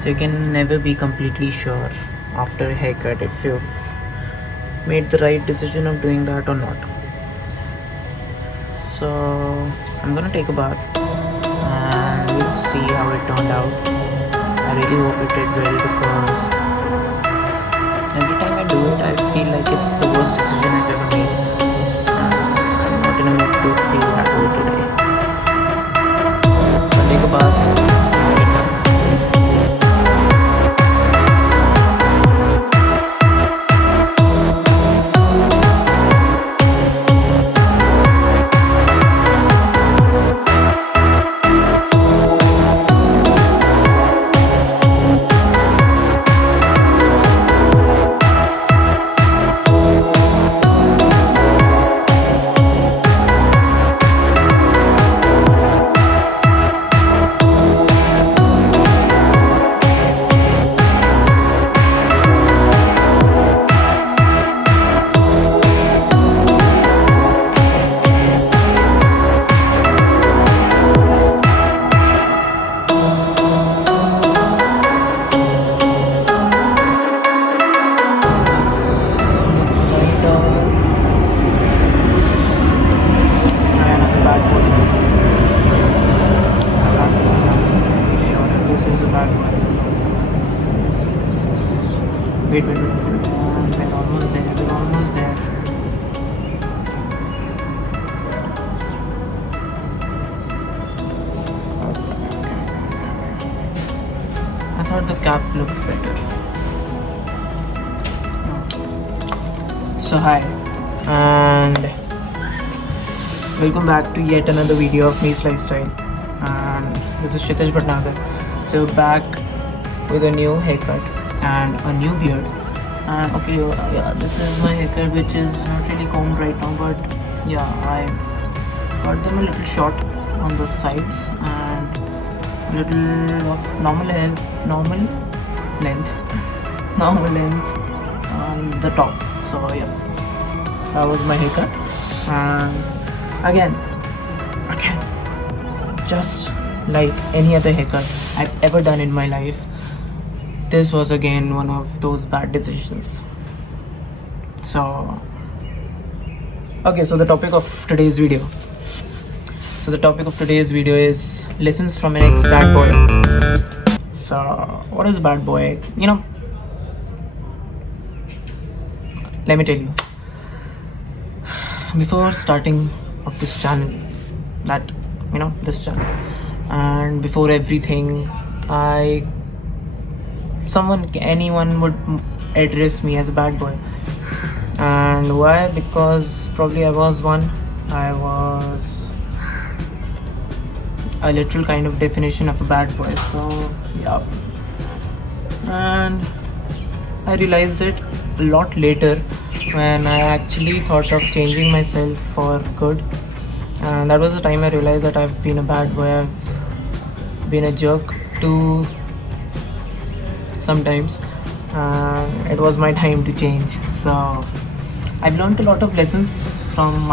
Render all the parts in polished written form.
So you can never be completely sure after a haircut if you've made the right decision of doing that or not. So I'm gonna take a bath and we'll see how it turned out. I really hope it did well because every time I do it I feel like it's the worst decision I've ever made. I'm not in a mood to feel that way today. So I'll take a bath and get back. Is a bad one. Yes. Wait. We're almost there. I thought the cap looked better. So hi, and welcome back to yet another video of Me's Lifestyle. And this is Kshitij Bhatnagar. So back with a new haircut and a new beard. And okay, yeah, this is my haircut, which is not really combed right now, but yeah, I got them a little short on the sides and little of normal length on the top. So yeah, that was my haircut. And again, just like any other haircut I've ever done in my life, this was again one of those bad decisions. So okay, so the topic of today's video is lessons from an ex-bad boy. So what is bad boy? Let me tell you, before starting of this channel, and before everything, anyone would address me as a bad boy. And why? Because probably I was a literal kind of definition of a bad boy. So yeah, and I realized it a lot later when I actually thought of changing myself for good. And that was the time I realized that I've been a bad boy. I've been a jerk too sometimes. It was my time to change. So I've learned a lot of lessons from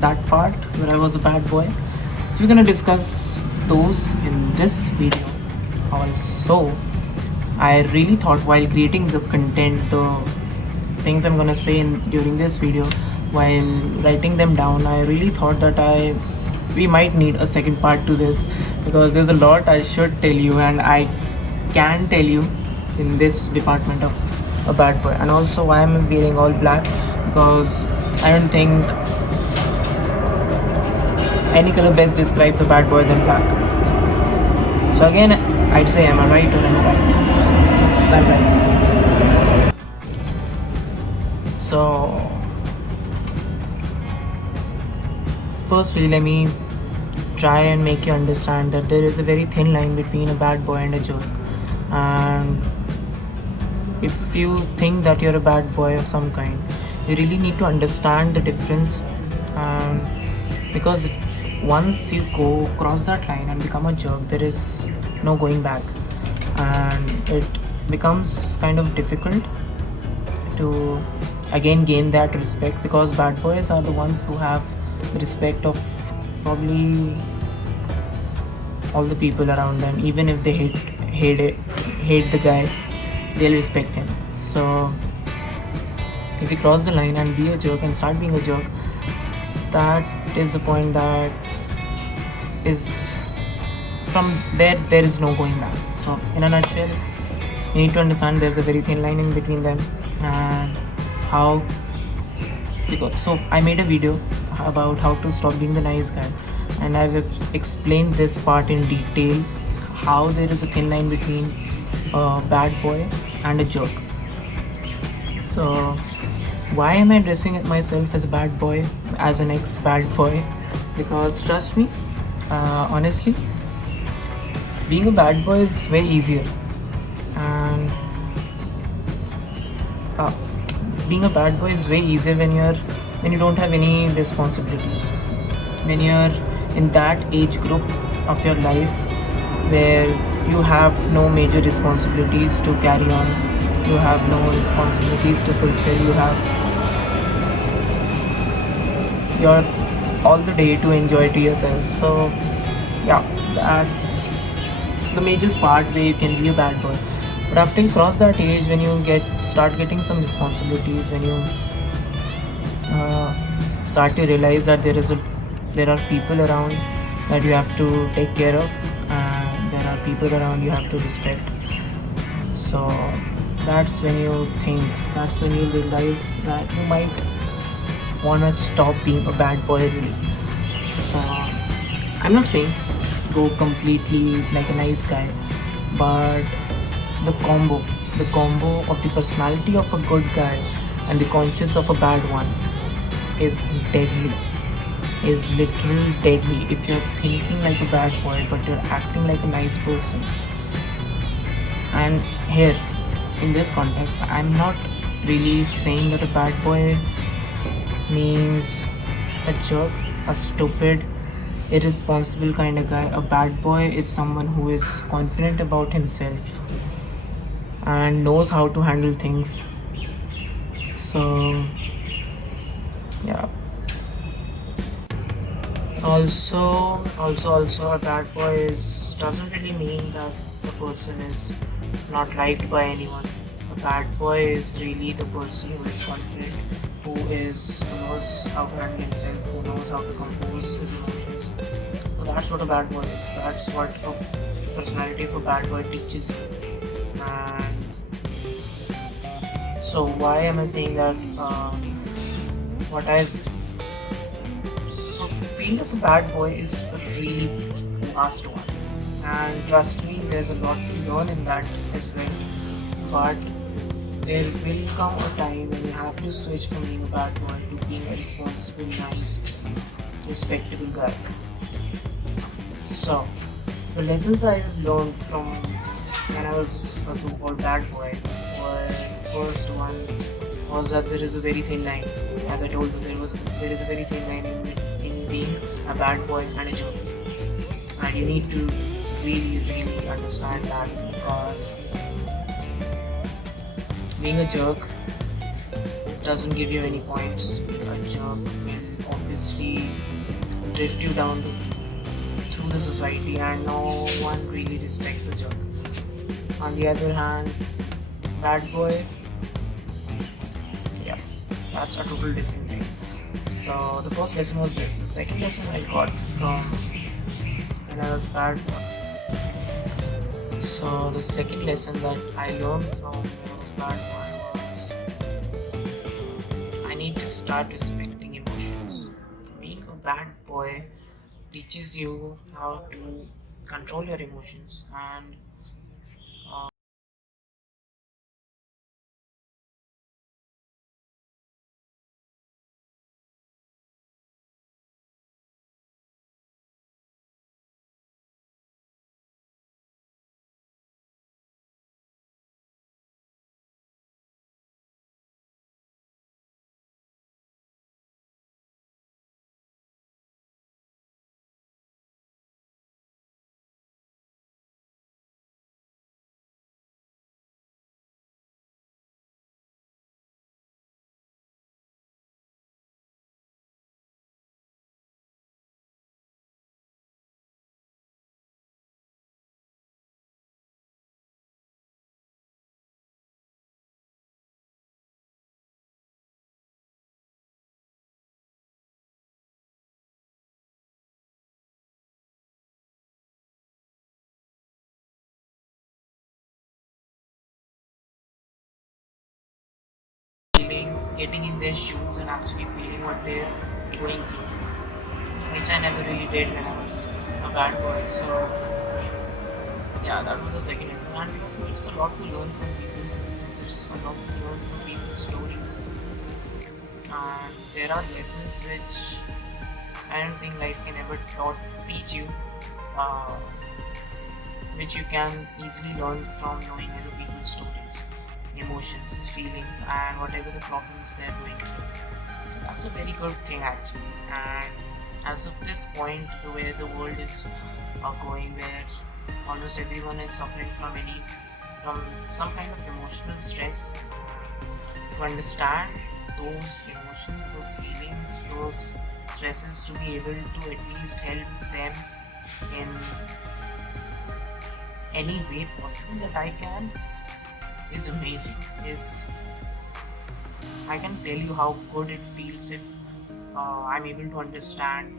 that part where I was a bad boy. So we're gonna discuss those in this video. Also, I really thought while creating the content, the things I'm gonna say during this video, while writing them down, I really thought that we might need a second part to this, because there's a lot I should tell you and I can tell you in this department of a bad boy. And also why I'm wearing all black, because I don't think any color best describes a bad boy than black. So again, I'd say, am I right or am I right? I'm right. So firstly, let me try and make you understand that there is a very thin line between a bad boy and a jerk. And if you think that you're a bad boy of some kind, you really need to understand the difference. Because once you cross that line and become a jerk, there is no going back, and it becomes kind of difficult to again gain that respect, because bad boys are the ones who have the respect of probably all the people around them, even if they hate hate the guy, they'll respect him. So if you cross the line and be a jerk and start being a jerk, that is the point that is from there is no going back. So in a nutshell, you need to understand there's a very thin line in between them, and how, because so I made a video about how to stop being the nice guy, and I've explained this part in detail, how there is a thin line between a bad boy and a jerk. So why am I dressing myself as a bad boy, as an ex bad boy? Because trust me, honestly, being a bad boy is way easier, and uh, being a bad boy is way easier when you don't have any responsibilities, when you're in that age group of your life where you have no major responsibilities to carry on, you have no responsibilities to fulfill, you have your all the day to enjoy to yourself. So yeah, that's the major part where you can be a bad boy. But after you cross that age, when you start getting some responsibilities, when you start to realize that there are people around that you have to take care of, and there are people around you have to respect. So that's when you think, that's when you realize that you might want to stop being a bad boy really. So I'm not saying go completely like a nice guy, but the combo, the combo of the personality of a good guy and the conscience of a bad one is deadly, is literal deadly. If you're thinking like a bad boy but you're acting like a nice person. And here, in this context, I'm not really saying that a bad boy means a jerk, a stupid, irresponsible kind of guy. A bad boy is someone who is confident about himself and knows how to handle things. So yeah. Also, a bad boy is doesn't really mean that the person is not liked by anyone. A bad boy is really the person who is confident, who knows how to handle himself, who knows how to compose his emotions. So that's what a bad boy is. That's what a personality of a bad boy teaches you. And so why am I saying that? What I've So the field of a bad boy is a really vast one, and trust me, there's a lot to learn in that as well. But there will come a time when you have to switch from being a bad boy to being a responsible, nice, respectable guy. So the lessons I've learned from when I was a so-called bad boy were, the first one was that there is a very thin line. As I told you, there is a very thin line in being a bad boy and a jerk, and you need to really understand that, because being a jerk doesn't give you any points. A jerk will obviously drift you down through the society, and no one really respects a jerk. On the other hand, bad boy, yeah, that's a total different thing. So the first lesson was this. The second lesson I got from when I was bad boy. So the second lesson that I learned from when I was bad boy was I need to start respecting emotions. Being a bad boy teaches you how to control your emotions, and getting in their shoes and actually feeling what they're going through, which I never really did when I was a bad boy. So yeah, that was the second lesson. And so it's a lot to learn from people's emotions. It's a lot to learn from people's stories. And there are lessons which I don't think life can ever teach you, uh, which you can easily learn from knowing other people's stories, emotions, feelings, and whatever the problems they're going through. So that's a very good thing actually. And as of this point, the way the world is going, where almost everyone is suffering from some kind of emotional stress, to understand those emotions, those feelings, those stresses, to be able to at least help them in any way possible that I can, is amazing. Is I can tell you how good it feels if I'm able to understand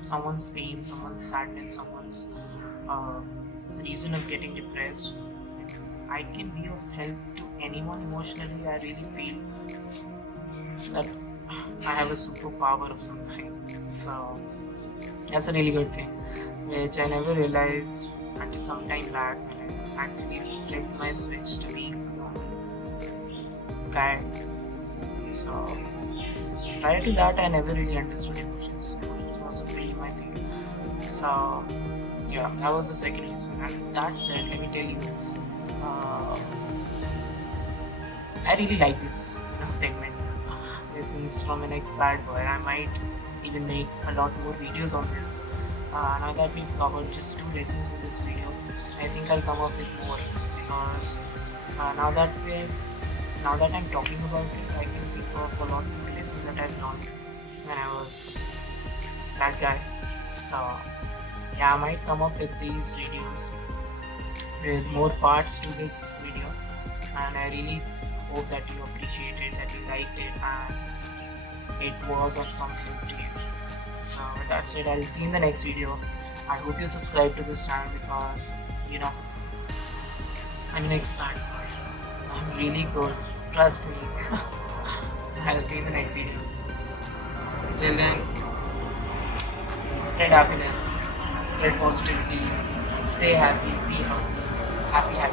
someone's pain, someone's sadness, someone's uh, reason of getting depressed. If I can be of help to anyone emotionally, I really feel that I have a superpower of some kind. So that's a really good thing, which I never realized until some time back when I actually flipped my switch to being a normal guy. So prior to that, I never really understood emotions. Emotions wasn't really my thing. So yeah, that was the second lesson. And that said, let me tell you, uh, I really like this segment. Lessons from an ex-bad boy. I might even make a lot more videos on this. Now that we've covered just 2 lessons in this video, I think I'll come up with more, because now that I'm talking about it, I can think of a lot more lessons that I've learned when I was that guy. So yeah, I might come up with these videos with more parts to this video, and I really hope that you appreciate it, that you liked it, and it was of some help to you. So with that said, I'll see you in the next video. I hope you subscribe to this channel, because I'm an expert. I'm really good. Trust me. So I'll see you in the next video. Till then, spread happiness, spread positivity, stay happy, be happy, happy, happy.